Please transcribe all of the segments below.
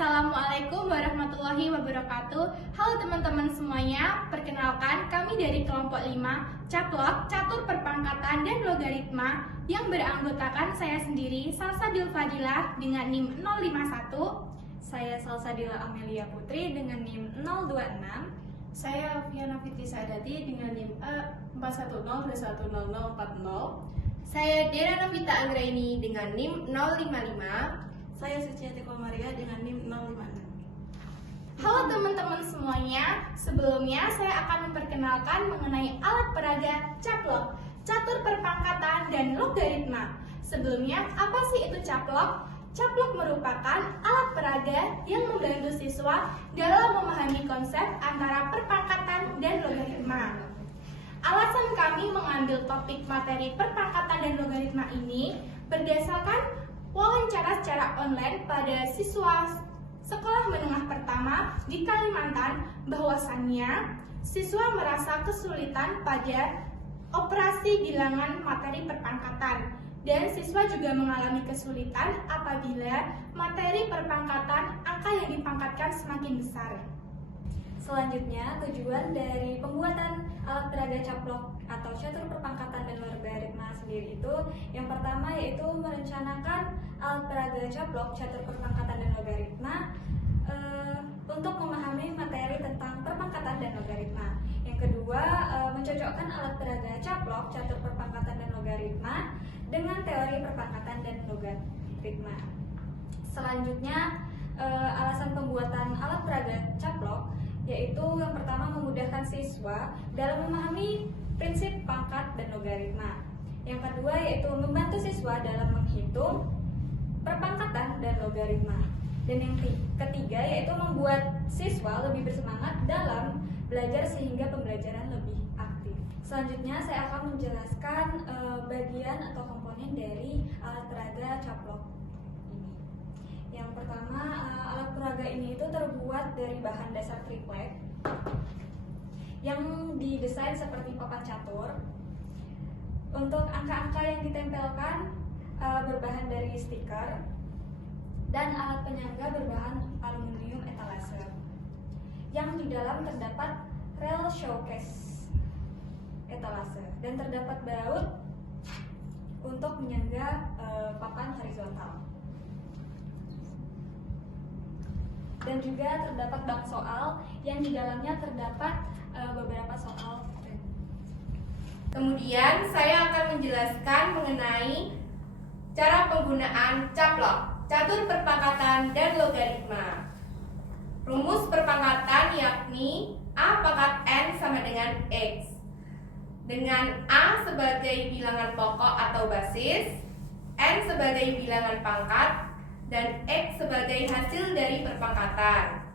Assalamualaikum warahmatullahi wabarakatuh. Halo teman-teman semuanya, perkenalkan kami dari kelompok 5 Caplok, Catur Perpangkatan dan Logaritma yang beranggotakan saya sendiri, Salsabil Fadilah dengan NIM 051. Saya Salsadila Amelia Putri dengan NIM 026. Saya Fiana Fitri Sadati dengan NIM A410210040. Saya Dera Novita Anggraini dengan NIM 055. Saya Suciati Komaria dengan NIM 056. Halo teman-teman semuanya, sebelumnya saya akan memperkenalkan mengenai alat peraga caplok, catur perpangkatan, dan logaritma. Sebelumnya, apa sih itu caplok? Caplok merupakan alat peraga yang membantu siswa dalam memahami konsep antara perpangkatan dan logaritma. Alasan kami mengambil topik materi perpangkatan dan logaritma ini berdasarkan wawancara secara online pada siswa sekolah menengah pertama di Kalimantan, bahwasannya siswa merasa kesulitan pada operasi bilangan materi perpangkatan, dan siswa juga mengalami kesulitan apabila materi perpangkatan angka yang dipangkatkan semakin besar. Selanjutnya, tujuan dari pembuatan alat peraga caplok atau catur perpangkatan dan logaritma sendiri itu yang pertama yaitu merencanakan alat peraga caplok, catur perpangkatan dan logaritma untuk memahami materi tentang perpangkatan dan logaritma. Yang kedua, mencocokkan alat peraga caplok, catur perpangkatan dan logaritma dengan teori perpangkatan dan logaritma. Selanjutnya, alasan pembuatan alat peraga caplok yaitu yang pertama memudahkan siswa dalam memahami prinsip pangkat dan logaritma. Yang kedua yaitu membantu siswa dalam menghitung perpangkatan dan logaritma. Dan yang ketiga yaitu membuat siswa lebih bersemangat dalam belajar sehingga pembelajaran lebih aktif. Selanjutnya saya akan menjelaskan bagian atau komponen dari alat peraga caplok ini. Yang pertama, alat peraga ini itu terbuat dari bahan dasar triplek yang didesain seperti papan catur. Untuk angka-angka yang ditempelkan berbahan dari stiker, dan alat penyangga berbahan aluminium etalase. Yang di dalam terdapat rel showcase etalase dan terdapat baut untuk menyangga papan horizontal. Dan juga terdapat bank soal yang di dalamnya terdapat beberapa soal. Kemudian saya akan menjelaskan mengenai cara penggunaan caplok, catur perpangkatan dan logaritma. Rumus perpangkatan yakni A pangkat N sama dengan X, dengan A sebagai bilangan pokok atau basis, N sebagai bilangan pangkat, dan X sebagai hasil dari perpangkatan.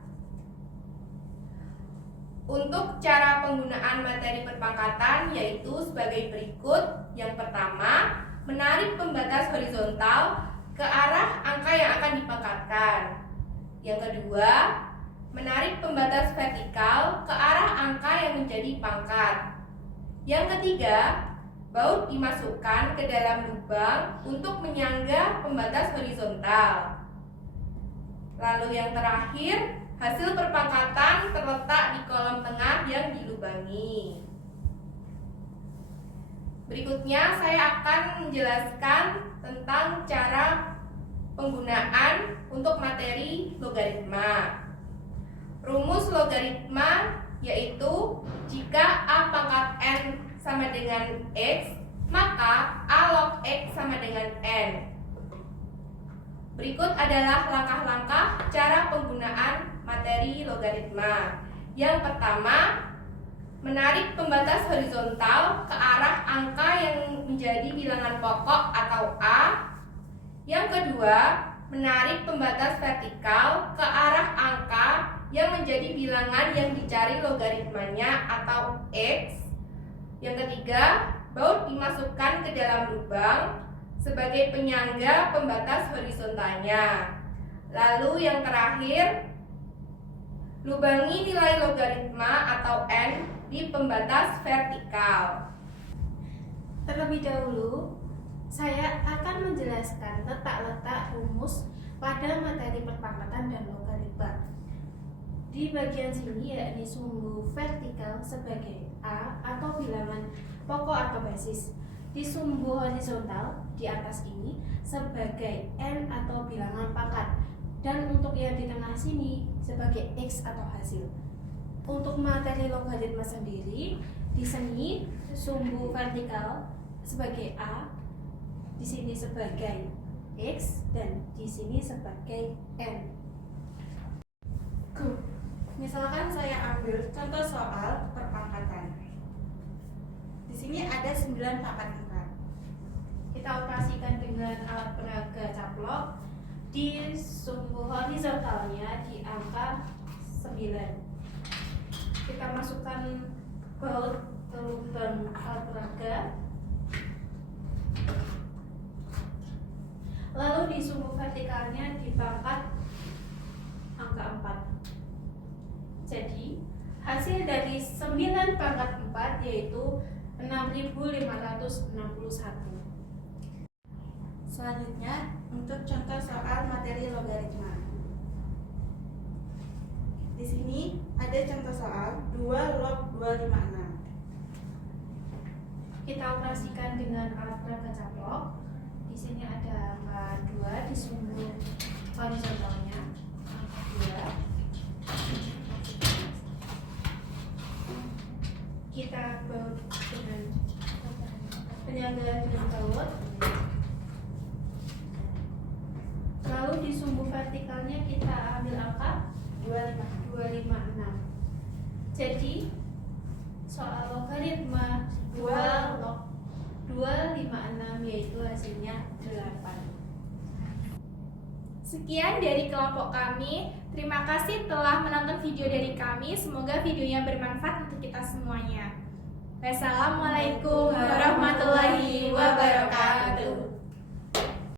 Untuk cara penggunaan materi perpangkatan yaitu sebagai berikut. Yang pertama, menarik pembatas horizontal ke arah angka yang akan dipangkatkan. Yang kedua, menarik pembatas vertikal ke arah angka yang menjadi pangkat. Yang ketiga, baut dimasukkan ke dalam lubang untuk menyangga pembatas horizontal. Lalu yang terakhir, hasil perpangkatan terletak di kolom tengah yang dilubangi. Berikutnya saya akan menjelaskan tentang cara penggunaan untuk materi logaritma. Rumus logaritma yaitu jika A pangkat N sama dengan X, maka A log X sama dengan N. Berikut adalah langkah-langkah cara penggunaan materi logaritma. Yang pertama, menarik pembatas horizontal ke arah angka yang menjadi bilangan pokok atau A. Yang kedua, menarik pembatas vertikal ke arah angka yang menjadi bilangan yang dicari logaritmanya atau X. Yang ketiga, baut dimasukkan ke dalam lubang sebagai penyangga pembatas horizontalnya. Lalu yang terakhir, lubangi nilai logaritma atau N di pembatas vertikal. Terlebih dahulu, saya akan menjelaskan letak-letak rumus pada materi perpangkatan dan logaritma. Di bagian sini yakni sumbu vertikal sebagai A atau bilangan pokok atau basis. Di sumbu horizontal di atas ini sebagai N atau bilangan pangkat. Dan untuk yang di tengah sini sebagai X atau hasil. Untuk materi logaritma sendiri, di sini sumbu vertikal sebagai A, di sini sebagai X, dan di sini sebagai N. Misalkan saya ambil contoh soal perpangkatan. Di sini ada 9 pangkat 4. Kita operasikan dengan alat peraga caplok di sumbu horizontalnya di angka 9. Kita masukkan baut ke lubang alat peraga. Lalu di sumbu vertikalnya dipangkat angka 4. Jadi hasil dari 9 pangkat 4 yaitu 6.561. Selanjutnya, untuk contoh soal materi logaritma. Di sini ada contoh soal 2 log 256. Kita operasikan dengan alat peraga caplok. Di sini ada angka 2 di sumbu horizontalnya. Angka 2. Kita baut dengan penyangga dengan baut. Lalu di sumbu vertikalnya kita ambil angka 256. Jadi soal logaritma 2 log 256 yaitu hasilnya 8. Sekian dari kelompok kami. Terima kasih telah menonton video dari kami. Semoga videonya bermanfaat untuk kita semuanya. Wassalamualaikum warahmatullahi